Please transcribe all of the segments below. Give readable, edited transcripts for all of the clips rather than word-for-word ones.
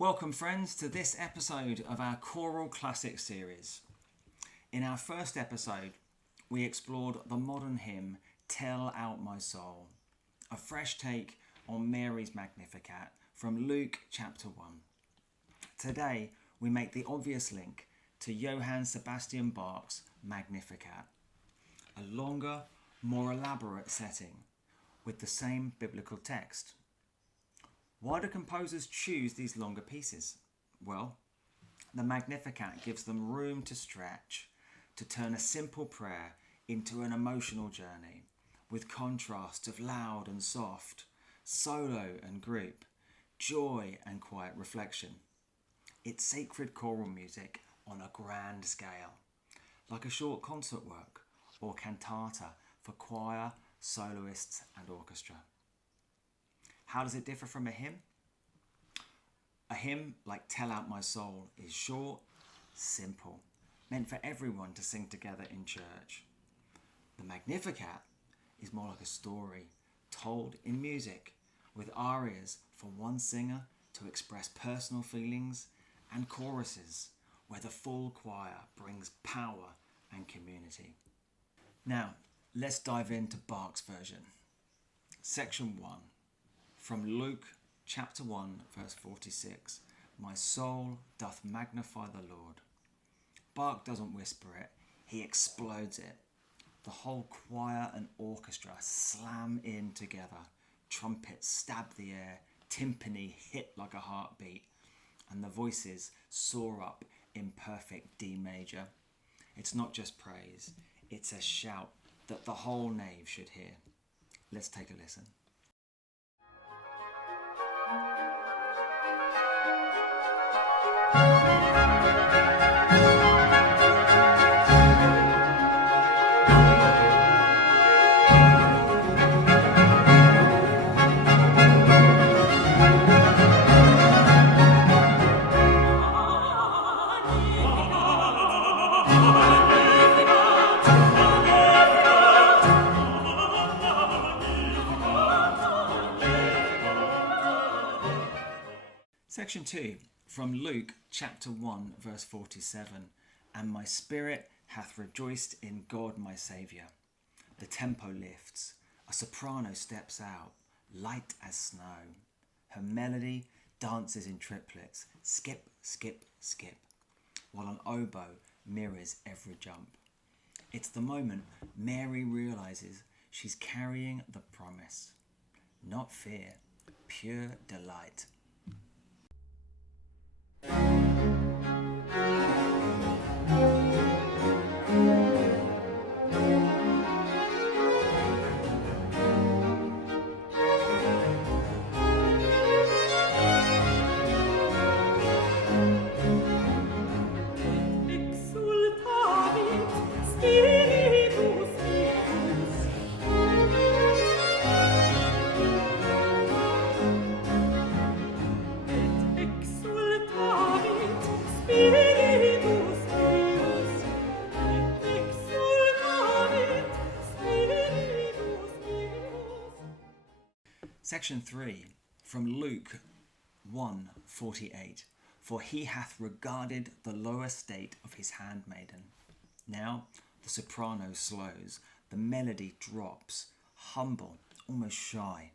Welcome friends to this episode of our Choral Classic series. In our first episode, we explored the modern hymn Tell Out My Soul, a fresh take on Mary's Magnificat from Luke chapter 1. Today, we make the obvious link to Johann Sebastian Bach's Magnificat, a longer, more elaborate setting with the same biblical text. Why do composers choose these longer pieces? Well, the Magnificat gives them room to stretch, to turn a simple prayer into an emotional journey, with contrasts of loud and soft, solo and group, joy and quiet reflection. It's sacred choral music on a grand scale, like a short concert work or cantata for choir, soloists and orchestra. How does it differ from a hymn? A hymn like Tell Out My Soul is short, simple, meant for everyone to sing together in church. The Magnificat is more like a story told in music, with arias for one singer to express personal feelings and choruses where the full choir brings power and community. Now, let's dive into Bach's version. Section 1. From Luke chapter 1 verse 46, my soul doth magnify the Lord. Bach doesn't whisper it, he explodes it. The whole choir and orchestra slam in together, trumpets stab the air, timpani hit like a heartbeat, and the voices soar up in perfect D major. It's not just praise, it's a shout that the whole nave should hear. Let's take a listen. Section 2, from Luke chapter 1 verse 47, and my spirit hath rejoiced in God my Saviour. The tempo lifts, a soprano steps out, light as snow. Her melody dances in triplets, skip, skip, skip, while an oboe mirrors every jump. It's the moment Mary realises she's carrying the promise, not fear, pure delight. Section 3, from Luke 1:48. For he hath regarded the low estate of his handmaiden. Now the soprano slows, the melody drops, humble, almost shy.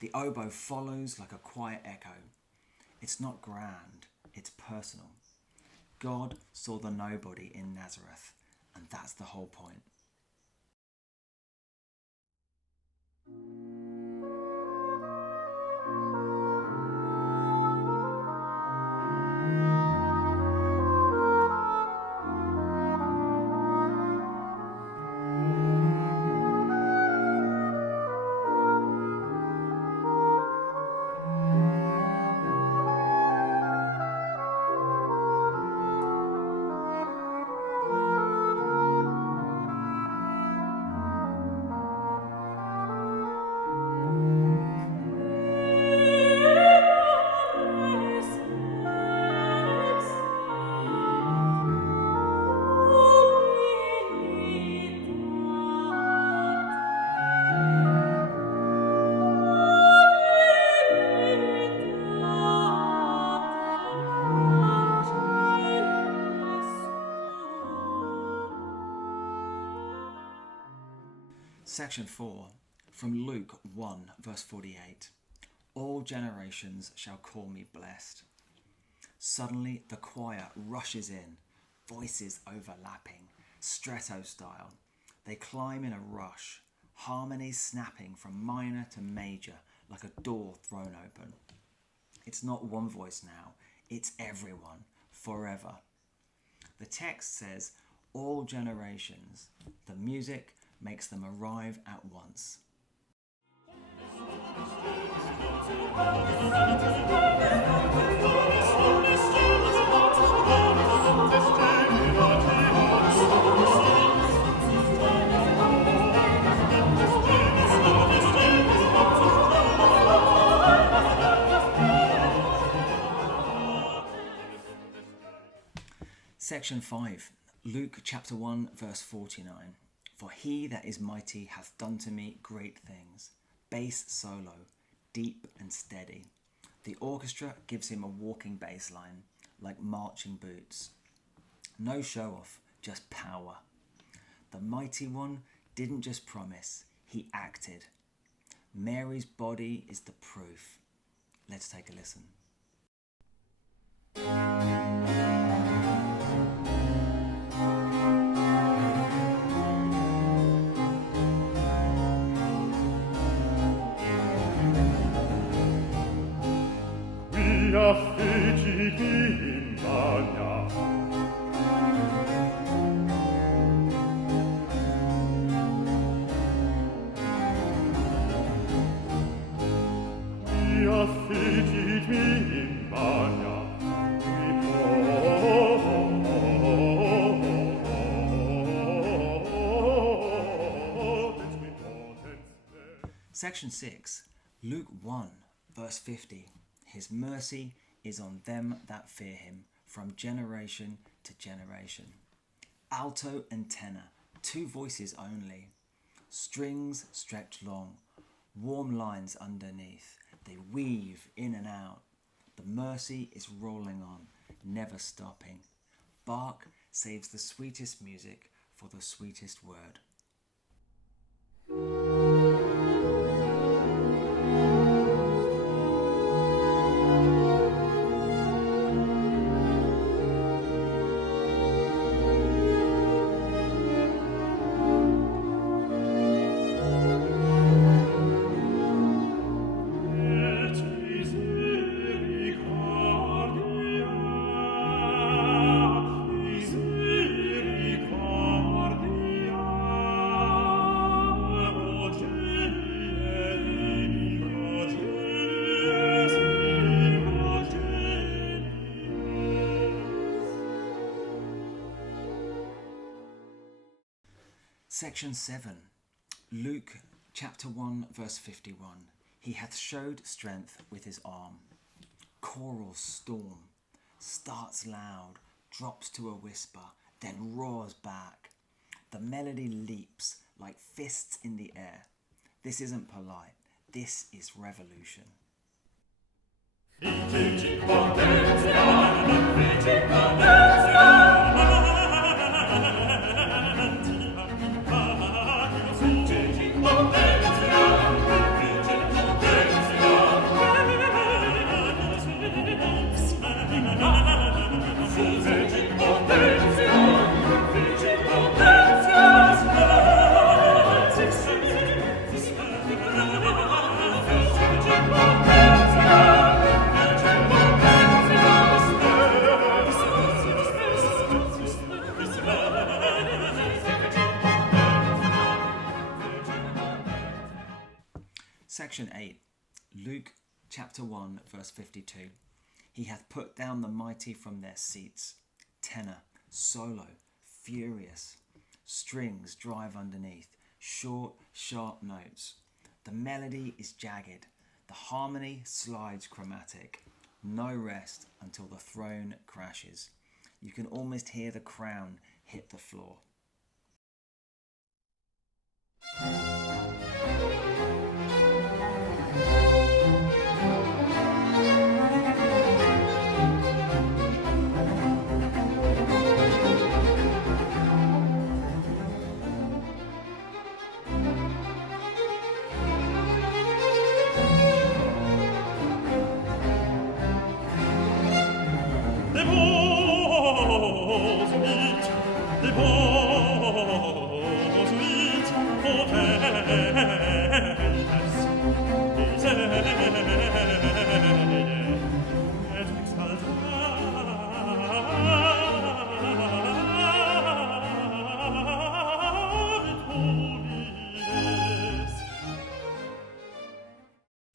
The oboe follows like a quiet echo. It's not grand, it's personal. God saw the nobody in Nazareth, and that's the whole point. Section 4, from Luke 1, verse 48. All generations shall call me blessed. Suddenly the choir rushes in, voices overlapping, stretto style. They climb in a rush, harmonies snapping from minor to major like a door thrown open. It's not one voice now, it's everyone, forever. The text says, all generations. The music makes them arrive at once. Section 5, Luke chapter 1 verse 49. For he that is mighty hath done to me great things. Bass solo, deep and steady. The orchestra gives him a walking bass line, like marching boots. No show off, just power. The mighty one didn't just promise, he acted. Mary's body is the proof. Let's take a listen. Section 6, Luke 1, verse 50. His mercy is on them that fear him, from generation to generation. Alto and tenor, two voices only. Strings stretch long, warm lines underneath. They weave in and out. The mercy is rolling on, never stopping. Bach saves the sweetest music for the sweetest word. Section 7, Luke chapter 1 verse 51. He hath showed strength with his arm. Choral storm, starts loud, drops to a whisper, then roars back. The melody leaps like fists in the air. This isn't polite, this is revolution. Section 8, Luke chapter 1 verse 52. He hath put down the mighty from their seats. Tenor, solo, furious. Strings drive underneath, short, sharp notes. The melody is jagged. The harmony slides chromatic. No rest until the throne crashes. You can almost hear the crown hit the floor.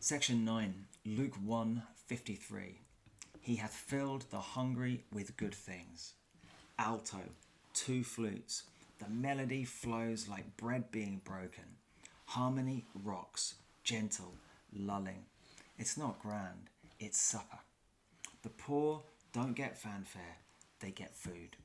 Section 9, Luke 1:53. He hath filled the hungry with good things. Alto, 2 flutes. The melody flows like bread being broken. Harmony rocks, gentle, lulling. It's not grand, it's supper. The poor don't get fanfare, they get food.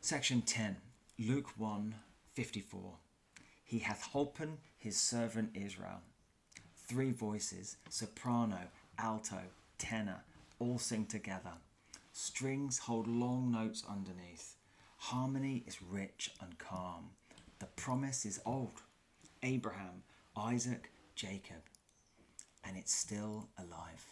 Section 10, Luke 1:54. He hath holpen his servant Israel. 3 voices, soprano, alto, tenor, all sing together. Strings hold long notes underneath. Harmony is rich and calm. The promise is old. Abraham, Isaac, Jacob. And it's still alive.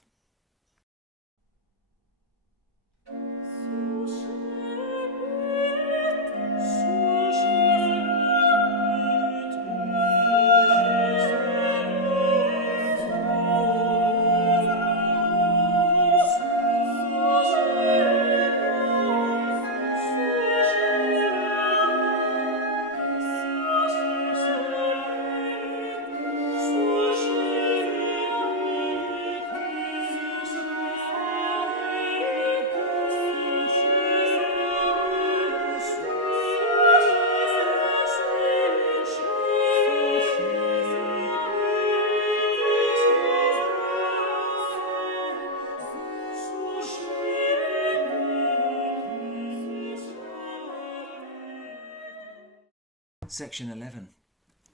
Section 11,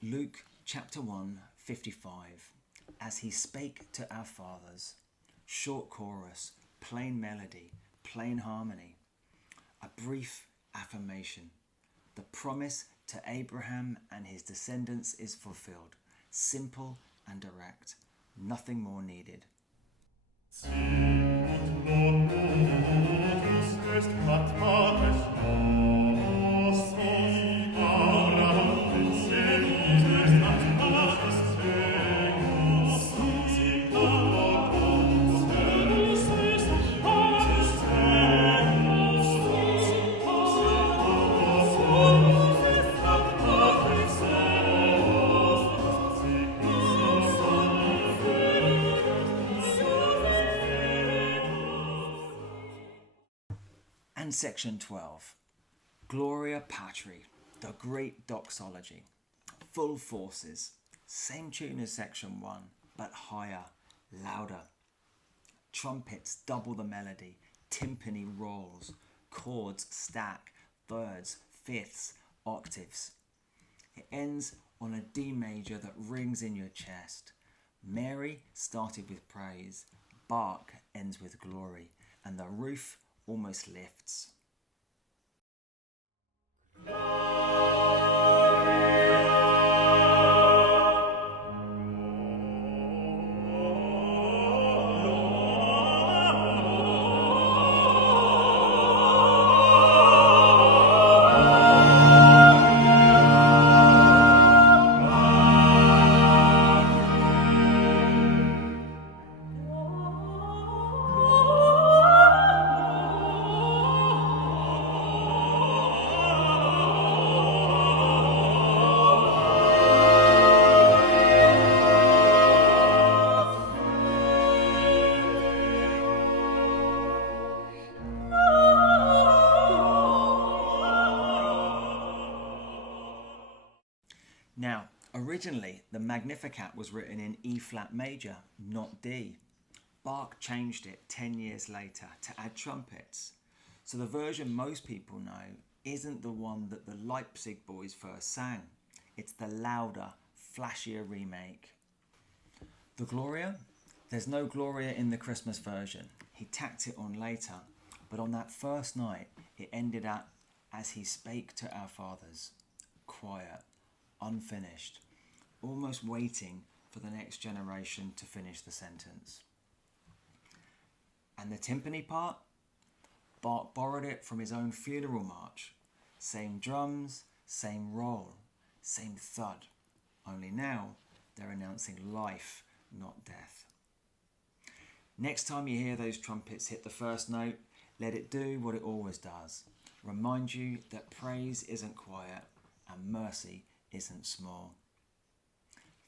Luke chapter 1:55. As he spake to our fathers. Short chorus, plain melody, plain harmony. A brief affirmation. The promise to Abraham and his descendants is fulfilled. Simple and direct. Nothing more needed. And section 12, Gloria Patri, the great doxology. Full forces, same tune as section 1, but higher, louder. Trumpets double the melody, timpani rolls, chords stack, thirds, fifths, octaves. It ends on a D major that rings in your chest. Mary started with praise, Bach ends with glory, and the roof almost lifts. Originally, the Magnificat was written in E flat major, not D. Bach changed it 10 years later to add trumpets. So the version most people know isn't the one that the Leipzig boys first sang. It's the louder, flashier remake. The Gloria? There's no Gloria in the Christmas version. He tacked it on later, but on that first night it ended up as he spake to our fathers. Quiet, unfinished, almost waiting for the next generation to finish the sentence. And the timpani part? Bach borrowed it from his own funeral march. Same drums, same roll, same thud. Only now they're announcing life, not death. Next time you hear those trumpets hit the first note, let it do what it always does. Remind you that praise isn't quiet and mercy isn't small.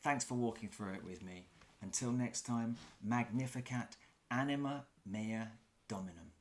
Thanks for walking through it with me. Until next time, Magnificat anima mea dominum.